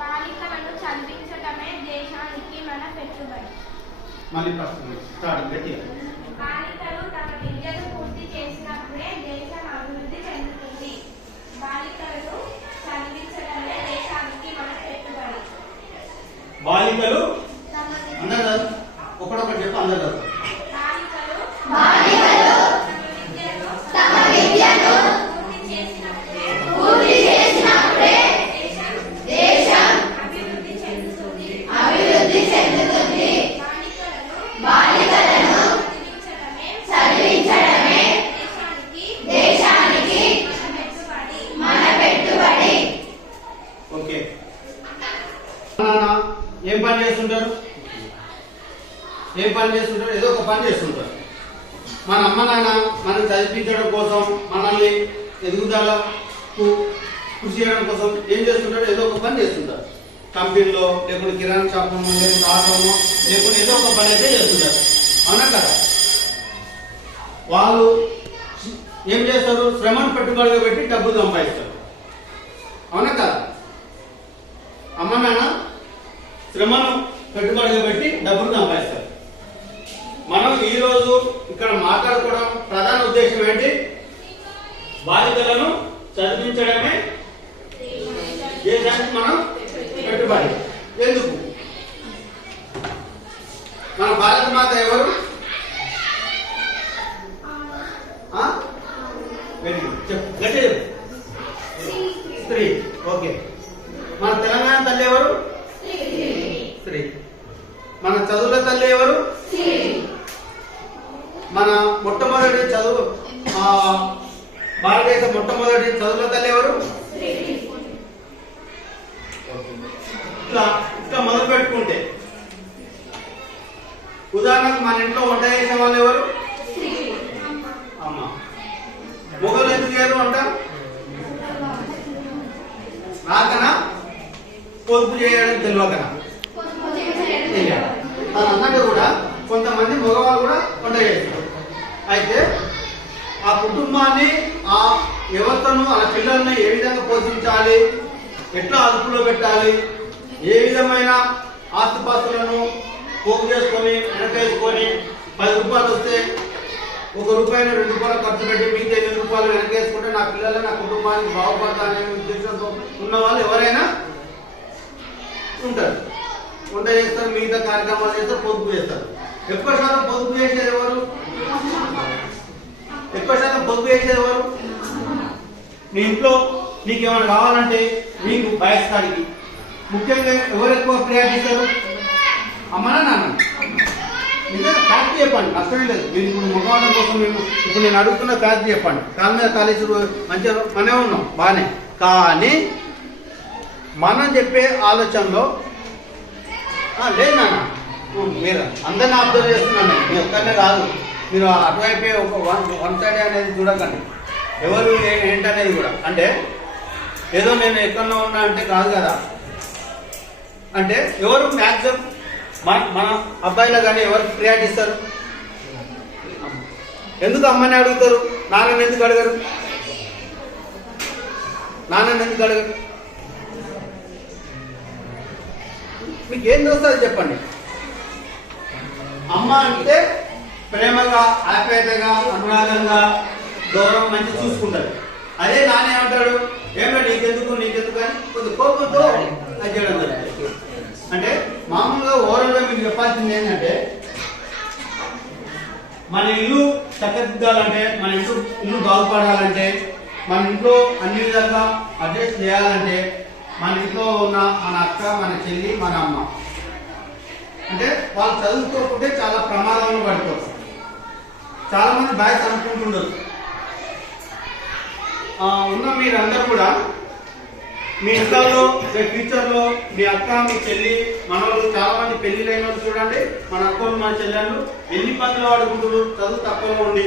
బాలికలను start చదివించడమే దేశానికి మన పెట్టుబడి మళ్ళీ ఫస్ట్ స్టార్ట్ గట్టిగా బాలికలు తమ విద్యను పూర్తి చేసినప్పుడే దేశం అభివృద్ధి చెందుతుంది బాలికలను చదివించడమే దేశానికి మన పెట్టుబడి బాలికలు అందరు ఒకడొకటి చెప్పు అందరు ఏం పని చేస్తుంటారు? ఏం పని చేస్తుంటారు? ఏదో ఒక పని చేస్తుంటారు. మన అమ్మ నాన్న మనం చదివించడం కోసం మనల్ని ఎదుగుదలకు కృషి చేయడం కోసం ఏం చేస్తుంటారు? ఏదో ఒక పని చేస్తుంటారు. కంపెనీలో లేకుంటే కిరాణా షాపు లేకుంటే ఆటోమో లేకుంటే ఏదో ఒక పని అయితే చేస్తుంటారు. అవునా కదా? వాళ్ళు ఏం చేస్తారు? శ్రమను పెట్టుబడిగా పెట్టి డబ్బు సంపాదిస్తారు. అవునా కదా అమ్మ నాన్న శ్రమను పెట్టుబడిగా పెట్టి డబ్బులు సంపాదిస్తారు. మనం ఈరోజు ఇక్కడ మాట్లాడుకోవడం ప్రధాన ఉద్దేశం ఏంటి? బాధితులను చదివించడమే దేశానికి మనం పెట్టుబడి. ఎందుకు? మన భారత మాత ఎవరు? చెప్పు గట్టిగా చెప్పు. స్త్రీ ఓకే. మన తెలంగాణ తల్లి ఎవరు? చదువుల తల్లి ఎవరు? మన మొట్టమొదటి చదువు భారతదేశ మొట్టమొదటి చదువుల తల్లి ఎవరు? ఇట్లా ఇట్లా మొదలు పెట్టుకుంటే. ఉదాహరణకు మన ఇంట్లో వంట చేసే వాళ్ళు ఎవరు? అమ్మ. మొగలు ఎందుకు చేయరు వంట రాకనా? పొదుపు చేయడం తెలియకనా చేయాలి. అది అన్నట్టు కూడా కొంతమంది మగవాళ్ళు కూడా వంట చేస్తారు అయితే ఆ కుటుంబాన్ని ఆ వ్యవస్థను ఆ పిల్లల్ని ఏ విధంగా పోషించాలి ఎట్లా అదుపులో పెట్టాలి? ఏ విధమైన ఆస్తిపాస్తులను పోగు చేసుకొని వెనకేసుకొని పది రూపాయలు వస్తే ఒక రూపాయలు రెండు రూపాయలు ఖర్చు పెట్టి మిగతా ఎనిమిది రూపాయలు వెనకేసుకుంటే నా పిల్లలు నా కుటుంబానికి బాగుపడతాననే ఉద్దేశంతో ఉన్న వాళ్ళు ఎవరైనా ఉంటారు. వంట చేస్తారు మిగతా కార్యక్రమాలు చేస్తారు పొదుపు చేస్తారు. ఎక్కువ శాతం పొదుపు చేసేది ఎవరు? ఎక్కువ శాతం పొదుపు చేసేది ఎవరు? మీ ఇంట్లో నీకు ఏమైనా కావాలంటే నీకు బయటకాడికి ముఖ్యంగా ఎవరు ఎక్కువ ప్రియారిటీ ఇస్తారు అమ్మనా నాన్న? నిజంగా ఫ్యాక్ట్ చెప్పండి అసలు లేదు. మీరు ఇప్పుడు మగవాళ్ళ కోసం మేము ఇప్పుడు నేను అడుగుతున్న ఫ్యాక్ట్ చెప్పండి కాళ్ళ మీద కాలేజీ మంచిగా మనమే ఉన్నాం బాగానే కానీ మనం చెప్పే ఆలోచనలో లేదు నాన్న. మీరు అందరిని అబ్జర్వ్ చేస్తున్నాను మీ ఒక్కరినే కాదు. మీరు అటువైపే ఒక వన్ వన్ సైడ్ అనేది చూడకండి. ఎవరు ఏంటనేది కూడా. అంటే ఏదో నేను ఎక్కడో ఉన్నా అంటే కాదు కదా. అంటే ఎవరు మ్యాక్సిమం మన అబ్బాయిలో కానీ ఎవరు ప్రియారిటీ ఇస్తారు ఎందుకు అమ్మని అడుగుతారు? నాన్నని ఎందుకు అడగరు? నాన్నని ఎందుకు అడగరు? మీకు ఏం తెలుస్తుంది చెప్పండి? అమ్మ అంటే ప్రేమగా ఆప్యాయతగా అనురాగంగా గౌరవం మంచి చూసుకుంటారు అదే నాన్న ఏమంటాడు ఏమిటో నీకెందుకు నీకెందుకు అని కొద్ది కోపంతో అది చేయడం జరుగుతుంది అంటే మామూలుగా ఓవరాల్గా మీకు చెప్పాల్సింది ఏంటంటే మన ఇల్లు చక్కదిద్దాలంటే మన ఇంట్లో ఇల్లు బాగుపడాలంటే మన ఇంట్లో అన్ని విధాలుగా అడ్జస్ట్ చేయాలంటే మన ఇంట్లో ఉన్న మన అక్క మన చెల్లి మన అమ్మ. అంటే వాళ్ళు చదువుకోకుంటే చాలా ప్రమాదంలో పడిపోతారు. చాలా మంది బాయ్స్ అనుకుంటుండరు. ఆ, ఉన్న మీరందరూ కూడా మీ ఇంట్లో రేపు ఫ్యూచర్లో మీ అక్క మీ చెల్లి మనవాళ్ళు చాలా మంది పెళ్ళి అయిన వాళ్ళు చూడండి మన అక్కలు మన చెల్లెళ్ళు ఎన్ని పనులు ఆడుకుంటారు చదువు తక్కువగా ఉండి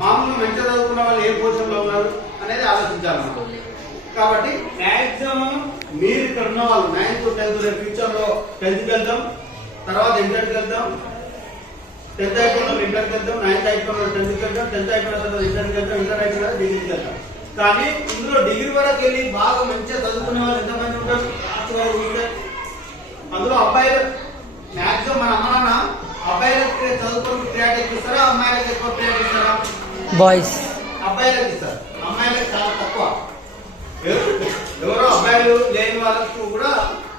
మామూలు మంచిగా చదువుకున్న వాళ్ళు ఏ పొజిషన్లో ఉన్నారు అనేది ఆలోచించాలన్నమాట. కాబట్టి మ్యాక్సిమం మీరు ఇక్కడ ఉన్న వాళ్ళు నైన్త్ టెన్త్ రేపు ఫ్యూచర్లో టెన్త్కి వెళ్దాం తర్వాత ఇంటర్కి వెళ్దాం టెన్త్ అయిపోయిన ఇంటర్కి వెళ్తాం నైన్త్ అయిపోయిన టెన్త్కి వెళ్తాం టెన్త్ అయిపోయిన తర్వాత ఇంటర్కి వెళ్తాం ఇంటర్ అయిపోయిన డిగ్రీకి వెళ్తాం కానీ ఇందులో డిగ్రీ వరకు వెళ్ళి బాగా మంచిగా చదువుకునే వాళ్ళు ఎంతమంది ఉంటారు? అందులో అబ్బాయిలు మ్యాక్సిమం మన అమ్మ నాన్న అబ్బాయిలకు చదువుకోవడానికి ప్రియారిటీ ఇస్తారా అమ్మాయిలకు ఎక్కువ ప్రియారిటీ ఇస్తారా? బాయ్స్. అబ్బాయిలకు ఇస్తారు. అమ్మాయిలకు చాలా తక్కువ. ఎవరు- ఎవరో అబ్బాయిలు లేని వాళ్ళకు కూడా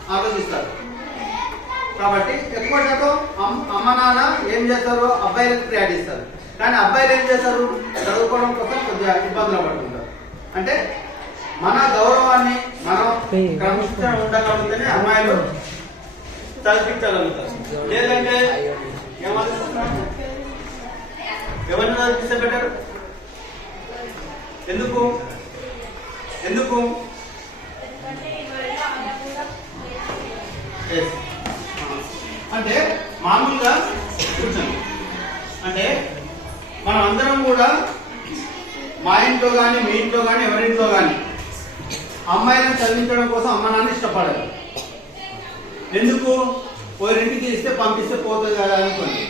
ఆలోచిస్తారు కాబట్టి ఎక్కువ శాతం అమ్మ నాన్న ఏం చేస్తారు? అబ్బాయిలకు ప్రయాణిస్తారు ఇస్తారు. కానీ అబ్బాయిలు ఏం చేస్తారు? చదువుకోవడం కోసం కొద్దిగా ఇబ్బందులు పడుతుంటారు. అంటే మన గౌరవాన్ని మనం క్రమిస్తూ ఉండగలిగితేనే అమ్మాయిలు చదివించగలుగుతారు లేదంటే ఏమనుకుంటున్నారు ఎవరిని చదివిస్తే బెటర్ ఎందుకు? ఎందుకు? ఎందుకంటే మామూలుగా కూర్చొని అంటే మనం అందరం కూడా మా ఇంట్లో కానీ మీ ఇంట్లో కానీ ఎవరింట్లో కానీ అమ్మాయిలను చదివించడం కోసం అమ్మ నాన్న ఇష్టపడరు. ఎందుకు? ఓరింటికి ఇస్తే పంపిస్తే పోతుంది కదా అనుకోండి.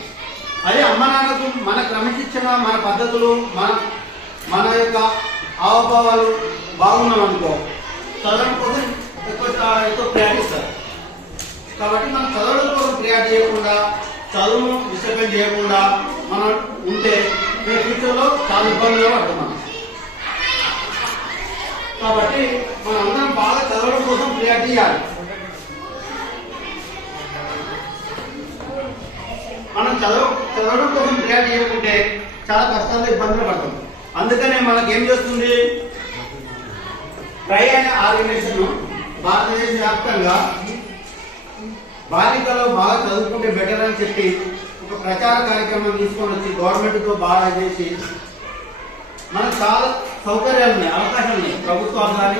అదే అమ్మ నాన్నకు మన క్రమశిక్షణ మన పద్ధతులు మన మన యొక్క హావభావాలు బాగున్నాం అనుకో చదవడం కోసం ఎక్కువ ఎక్కువ ప్రయాణిస్తారు కాబట్టి మనం చదవడం కోసం క్రియేట్ చేయకుండా చదువును డిస్టర్బెన్స్ చేయకుండా మనం ఉంటే రేపు ఫ్యూచర్లో చాలా ఇబ్బందులు పడుతున్నాం కాబట్టి మనం అందరం బాగా చదవడం కోసం క్రియేట్ చేయాలి. మనం చదవ చదవడం కోసం క్రియేట్ చేయకుంటే చాలా కష్టాలు ఇబ్బందులు పడతాం. అందుకనే మనకి ఏం చేస్తుంది? ట్రై అనే ఆర్గనైజేషన్ భారతదేశ వ్యాప్తంగా బాలికలు బాగా చదువుకుంటే బెటర్ అని చెప్పి ఒక ప్రచార కార్యక్రమం తీసుకొని వచ్చి గవర్నమెంట్తో బాగా చేసి మనకు చాలా సౌకర్యాలు ఉన్నాయి అవకాశాలు ఉన్నాయి. ప్రభుత్వాలు కానీ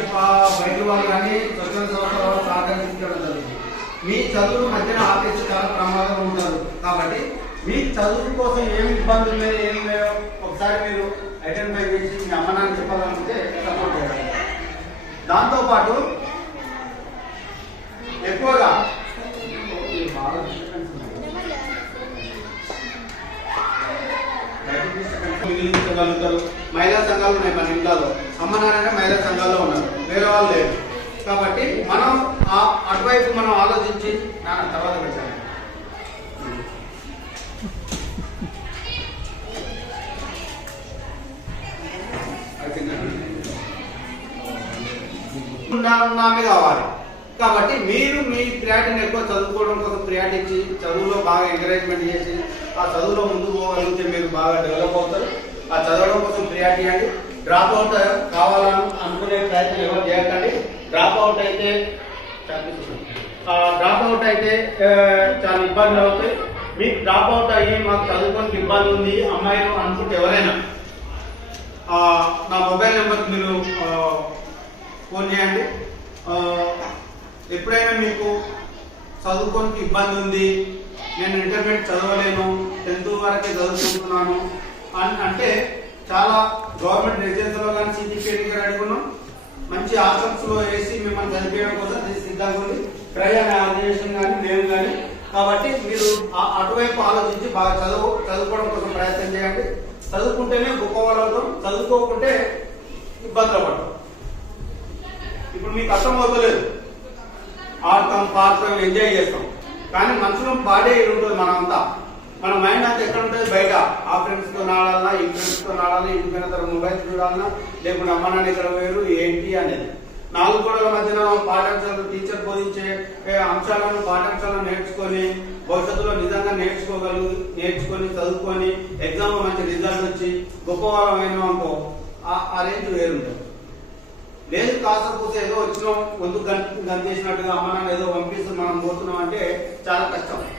బయట వాళ్ళు కానీ స్వచ్ఛంద సంస్థల వాళ్ళు సహకరించడం జరుగుతుంది మీ చదువు మధ్యన ఆపేసి చాలా ప్రమాదం ఉంటారు కాబట్టి మీ చదువు కోసం ఏమి ఇబ్బందులు లేదు ఏమి లేవు. ఒకసారి మీరు ఐడెంటిఫై చేసి మీ అమ్మ నాన్న చెప్పాలనుకుంటే సపోర్ట్ చేయాలి. దాంతోపాటు ఎక్కువగా మిగిలించగలుగుతారు మహిళా సంఘాలు ఉన్నాయి మన ఇంట్లో. అమ్మ నాన్న మహిళా సంఘాల్లో ఉన్నారు. వేరే వాళ్ళు లేరు. కాబట్టి మనం అటువైపు మనం ఆలోచించి నాన్న తర్వాత పెట్టాలి. ఉన్నామే కావాలి కాబట్టి మీరు మీ ప్రియారిటీని ఎక్కువ చదువుకోవడం కోసం ప్రియారిటీ ఇచ్చి చదువులో బాగా ఎంకరేజ్మెంట్ చేసి ఆ చదువులో ముందుకు పోగలిగితే మీరు బాగా డెవలప్ అవుతారు. ఆ చదవడం కోసం ప్రియారిటీ చేయండి డ్రాప్ అవుట్ కావాలని అనుకునే ప్రయత్నం ఎవరు చేయకండి. డ్రాప్ అవుట్ అయితే డ్రాప్ అవుట్ అయితే చాలా ఇబ్బందులు అవుతాయి మీకు డ్రాప్ అవుట్ అయ్యి మాకు చదువుకోనికి ఇబ్బంది ఉంది అమ్మాయిలు అనుకుంటే ఎవరైనా. నా మొబైల్ నెంబర్కి మీరు ఫోన్ చేయండి. ఎప్పుడైనా మీకు చదువుకోనికి ఇబ్బంది ఉంది నేను ఇంటర్మీడియట్ చదవలేను టెన్త్ వరకే చదువుకుంటున్నాను అంటే చాలా గవర్నమెంట్ రెసిడెన్సీలో కానీ సిజిపిఎల్ ఎన్నికలు అడుగున్నాం. మంచి ఆసక్తిలో వేసి మిమ్మల్ని చదివేయడం కోసం సిద్ధంగా ఉంది. ప్రయాణ ఆర్గనైజేషన్ కానీ మేము కానీ. కాబట్టి మీరు అటువైపు ఆలోచించి బాగా చదువు చదువుకోవడం కోసం ప్రయత్నం చేయండి. చదువుకుంటేనే గొప్ప చదువుకోకుంటే ఇబ్బందులు పడతాం. ఇప్పుడు మీకు అర్థం అవ్వలేదు ఆడతాం పాడతాం ఎంజాయ్ చేస్తాం. కానీ మనసులో బాడీ ఉంటుంది మనమంతా. మన మైండ్ అంతా ఎక్కడ ఉంటుంది? బయట. ఆ ఫ్రెండ్స్తో నాడాలన్నా ఈ ఫ్రెండ్స్తో నాడాలి ఇంటి మీద మొబైల్ చూడాలన్నా లేకుంటే అమ్మ నాన్న ఇక్కడ వేరు ఏంటి అనేది. నాలుగు గోడల మధ్యన పాఠాంశాలు టీచర్ బోధించే అంశాలను పాఠాంశాలను నేర్చుకొని భవిష్యత్తులో నిజంగా నేర్చుకోగలు నేర్చుకొని చదువుకొని ఎగ్జామ్ మంచి రిజల్ట్ వచ్చి గొప్ప వాళ్ళమైన అనుకో ఆ- రేంజ్ వేరుంటుంది. లేదు కాకపోతే ఏదో వచ్చినాం ముందు గంతేసినట్టుగా అమ్మ నాన్న ఏదో పంపిస్తూ మనం పోతున్నాం అంటే చాలా కష్టం.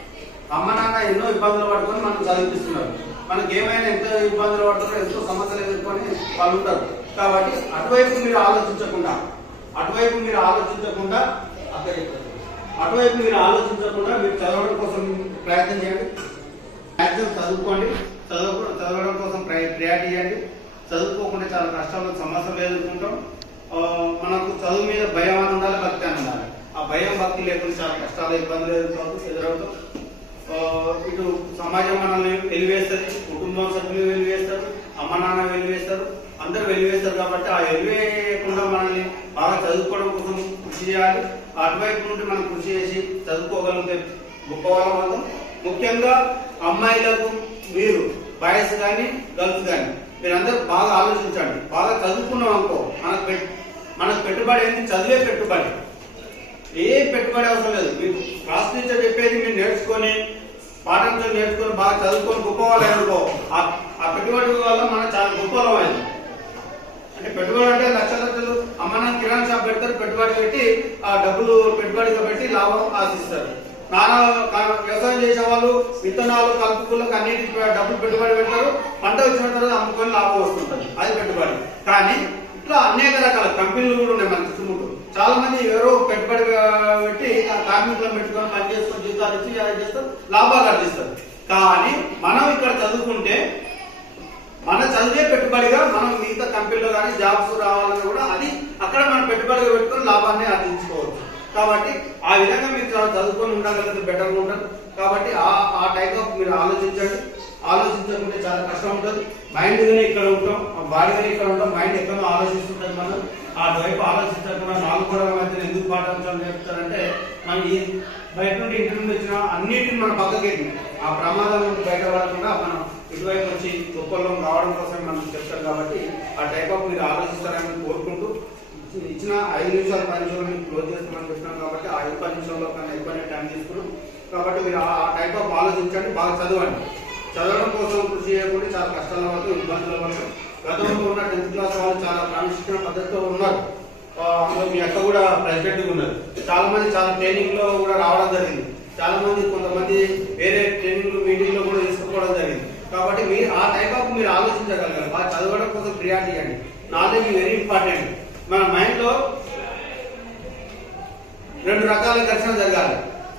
అమ్మ నాన్న ఎన్నో ఇబ్బందులు పడుకొని మనం చదివిస్తున్నారు మనకి ఏమైనా ఎంత ఇబ్బందులు పడుతున్నారో ఎంతో సమస్యలు ఎదుర్కొని వాళ్ళు ఉంటారు. కాబట్టి అటువైపు మీరు ఆలోచించకుండా అటువైపు మీరు ఆలోచించకుండా అటువైపు మీరు ఆలోచించకుండా మీరు చదవడం కోసం ప్రయత్నం చేయండి. మ్యాక్సిమం చదువుకోండి. చదువు చదవడం కోసం ప్రయారిటీ చేయండి చదువుకోకుండా చాలా కష్టాలు సమస్యలు ఎదుర్కొంటాం. మనకు చదువు మీద భయం అని ఉండాలి భక్తి అని ఉండాలి. ఆ భయం భక్తి లేకుండా చాలా కష్టాలు ఇబ్బందులు ఎదుర్కొంటూ ఎదురవుతాం. ఇటు సమాజం మనల్ని వెలివేస్తుంది కుటుంబం సభ్యులు వెలివేస్తారు. అమ్మ నాన్న వెలివేస్తారు. అందరూ వెలివేస్తారు కాబట్టి ఆ వెలివేయకుండా మనల్ని బాగా చదువుకోవడం కోసం కృషి చేయాలి. అటువైపు నుండి మనం కృషి చేసి చదువుకోగలిగితే గొప్ప వాళ్ళం ముఖ్యంగా అమ్మాయిలకు మీరు బాయ్స్ కానీ గర్ల్స్ కానీ మీరందరూ బాగా ఆలోచించండి. బాగా చదువుకున్నాం అనుకో మనకు పెట్ మనకు పెట్టుబడి ఏంటి చదివే పెట్టుబడి. ఏం పెట్టుబడి అవసరం లేదు. మీరు క్లాస్ టీచర్ చెప్పేది మీరు నేర్చుకొని పాఠాంశాలు నేర్చుకొని బాగా చదువుకొని గొప్ప వాళ్ళు అనుకో ఆ పెట్టుబడుల పెట్టుబడి వల్ల మనం చాలా గొప్ప అయింది అంటే పెట్టుబడి అంటే లక్ష లక్షలు అమ్మ నాన్న కిరాణా షాప్ పెడతారు పెట్టుబడి పెట్టి ఆ డబ్బులు పెట్టుబడిగా పెట్టి లాభం ఆశిస్తారు. నానా వ్యవసాయం చేసే వాళ్ళు విత్తనాలు కలుపుకులకు అన్నిటి డబ్బులు పెట్టుబడి పెడతారు. పంట వచ్చిన తర్వాత అమ్ముకొని లాభం వస్తుంటుంది. అది పెట్టుబడి. కానీ ఇట్లా అనేక రకాల కంపెనీలు కూడా ఉన్నాయి మన చుట్టుముట్టు. చాలా మంది ఎవరో పెట్టుబడి పెట్టి కార్మికులను పెట్టుకొని పని చేసుకొని జీతాలు ఇచ్చి చేస్తారు లాభాలు అర్జిస్తారు కానీ మనం ఇక్కడ చదువుకుంటే మన చదివే పెట్టుబడిగా మనం మిగతా కంపెనీలో కానీ జాబ్స్ రావాలని కూడా అది అక్కడ మనం పెట్టుబడిగా పెట్టుకొని లాభాన్ని ఆర్జించుకోవచ్చు. కాబట్టి ఆ విధంగా మీరు చదువుకొని ఉండగలిగితే బెటర్గా ఉంటుంది కాబట్టి ఆ ఆ టైప్ ఆఫ్ మీరు ఆలోచించండి. ఆలోచించకుంటే చాలా కష్టం ఉంటుంది. మైండ్గానే ఇక్కడ ఉంటాం బాడీగానే ఇక్కడ ఉంటాం మైండ్ ఎక్కడో ఆలోచిస్తుంటుంది మనం. ఆ వైపు ఆలోచించకుండా నాలుగు కూడా మధ్యన ఎందుకు పాటించాలని చెప్తారంటే మనం ఈ బయట నుండి ఇంటి నుండి వచ్చిన అన్నిటిని మన పక్కకెళ్ళి ఆ ప్రమాదం బయట పడకుండా మనం ఇటువైపు వచ్చి గొప్పలో రావడం కోసం మనం చెప్తారు కాబట్టి ఆ టైప్ ఆఫ్ మీరు ఆలోచిస్తారని కోరుకుంటూ ఇచ్చిన ఐదు నిమిషాలు పది నిమిషాలు మేము క్లోజ్ చేస్తామని చెప్తున్నాం కాబట్టి ఆ ఐదు పది నిమిషాల్లో కన్నా ఎక్కువనే టైం తీసుకున్నాం కాబట్టి మీరు ఆ టైప్ ఆఫ్ ఆలోచించండి బాగా చదవండి. చదవడం కోసం కృషి చేయకుండా చాలా కష్టాల వరకు ఇబ్బందుల వల్ల గతంలో ఉన్న టెన్త్ క్లాస్ వాళ్ళు చాలా క్రమశిక్షణ పద్ధతిలో ఉన్నారు. అందులో మీ అక్క కూడా ప్రెసిడెంట్ ఉన్నారు చాలా మంది చాలా ట్రైనింగ్లో కూడా రావడం జరిగింది. చాలా మంది కొంతమంది వేరే ట్రైనింగ్ మీటింగ్లో కూడా తీసుకోవడం జరిగింది. కాబట్టి మీరు ఆ టైప్ ఆఫ్ మీరు ఆలోచించగలగాలి. బాగా చదవడం కోసం ప్రియారిటీ అండి. నాలెడ్జ్ వెరీ ఇంపార్టెంట్ మన మైండ్లో రెండు రకాల దర్శనం జరగాలి.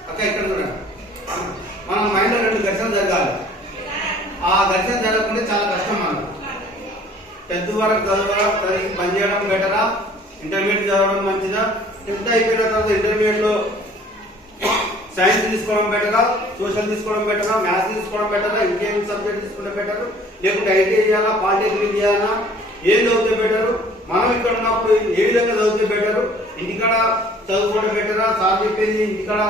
అక్క ఇక్కడ చూడండి మన మైండ్లో రెండు ఘర్షణ జరగాలి ఆ ఘర్షణ జరగకుండా చాలా కష్టం మనకు టెన్త్ వరకు చదవడం చదివి పని చేయడం బెటరా? ఇంటర్మీడియట్ చదవడం మంచిదా? టెన్త్ అయిపోయిన తర్వాత ఇంటర్మీడియట్లో సైన్స్ తీసుకోవడం బెటరా? సోషల్ తీసుకోవడం బెటరా? మ్యాథ్స్ తీసుకోవడం బెటరా? ఇంకేం సబ్జెక్ట్ తీసుకుంటే బెటర్? లేకుంటే ఐటీఐ చేయాలా? పాలిటెక్నిక్ చేయాలా? ఏం చదివితే బెటరు? మనం ఇక్కడ ఉన్నప్పుడు ఏ విధంగా చదివితే బెటరు? ఇంటికాడ చదువుకోవడం బెటరా సార్ చెప్పేది ఇంటికాడ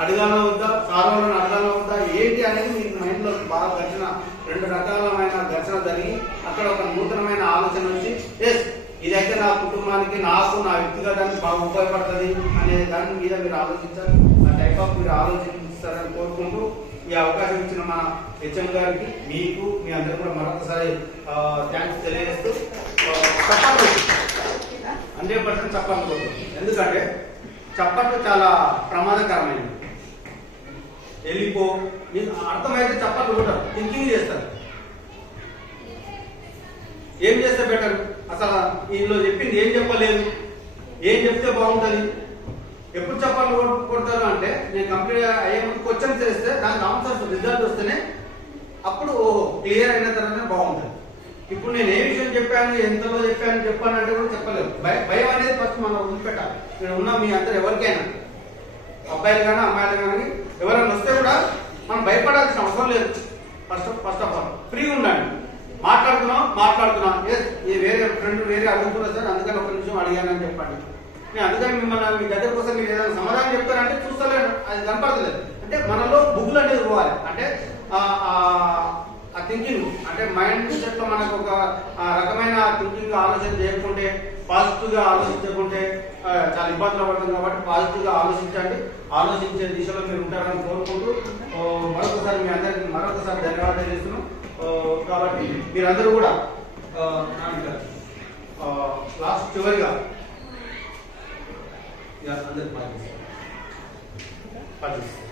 అడగాలో వద్దా? సార్ వాళ్ళని అడగాలో వద్దా? ఏంటి అనేది మీ మైండ్లో బాగా ఘర్షణ రెండు రకాలమైన ఘర్షణ జరిగి అక్కడ ఒక నూతనమైన ఆలోచన వచ్చి ఎస్ ఇదైతే నా కుటుంబానికి నాకు నా వ్యక్తిగతానికి బాగా ఉపయోగపడుతుంది అనే దాని మీద మీరు ఆలోచించాలి. ఆ టైప్ ఆఫ్ మీరు ఆలోచిస్తారని కోరుకుంటూ ఈ అవకాశం ఇచ్చిన మన హెచ్ఎం గారికి మీకు మీ అందరూ కూడా మరొకసారి థ్యాంక్స్ తెలియజేస్తూ ఆ, హండ్రెడ్ పర్సెంట్ చప్పట్లు ఎందుకంటే చప్పట్లు చాలా ప్రమాదకరమైనవి వెళ్ళిపో. నీకు అర్థమైతే చప్పట్లు కొట్టారు థింకింగ్ చేస్తారు. ఏం చేస్తే బెటర్ అసలు వీళ్ళు చెప్పింది ఏం చెప్పలేదు? ఏం చెప్తే బాగుంటుంది? ఎప్పుడు చప్పట్లు కొడతారు అంటే నేను కంప్లీట్ అయ్యే ముందు క్వశ్చన్స్ చేస్తే దానికి ఆన్సర్స్ రిజల్ట్ వస్తేనే అప్పుడు ఓహో క్లియర్ అయిన తర్వాత బాగుంటుంది. ఇప్పుడు నేను ఏ విషయం చెప్పాను ఎంతలో చెప్పాను చెప్పాను అంటే కూడా చెప్పలేదు. భయ- భయం అనేది ఫస్ట్ మనం వదిలిపెట్టాలి. ఇక్కడ ఉన్న మీ అందరు ఎవరికైనా అబ్బాయిలు కానీ అమ్మాయిలు కానీ ఎవరైనా వస్తే కూడా మనం భయపడాల్సిన అవసరం లేదు. ఫస్ట్ ఫస్ట్ ఆఫ్ ఆల్ ఫ్రీగా ఉండండి. మాట్లాడుతున్నాం మాట్లాడుతున్నాం. ఏ ఈ వేరే ఫ్రెండ్ వేరే అడుగుతున్నారు సార్ అందుకని ఒక నిమిషం అడిగానని చెప్పండి. నేను అందుకని మిమ్మల్ని మీ దగ్గర కోసం మీరు ఏదైనా సమాధానం చెప్తారంటే చూస్తలేను. అది కనపడలేదు అంటే మనలో బుగ్గులు అనేది పోవాలి. అంటే ఆ- ఆ థింకింగ్ అంటే మైండ్ సెట్లో మనకు ఒక రకమైన థింకింగ్ ఆలోచన చేయకుంటే పాజిటివ్గా ఆలోచించకుంటే చాలా ఇబ్బందులు పడుతుంది కాబట్టి పాజిటివ్గా ఆలోచించండి. ఆలోచించే దిశలో మీరు ఉంటారని కోరుకుంటూ మరొకసారి మీ అందరికి మరొకసారి ధన్యవాదాలు తెలియజేస్తున్నాం కాబట్టి మీరందరూ కూడా లాస్ట్ చివరిగా అందరికి పాటిస్తారు పాటిస్తారు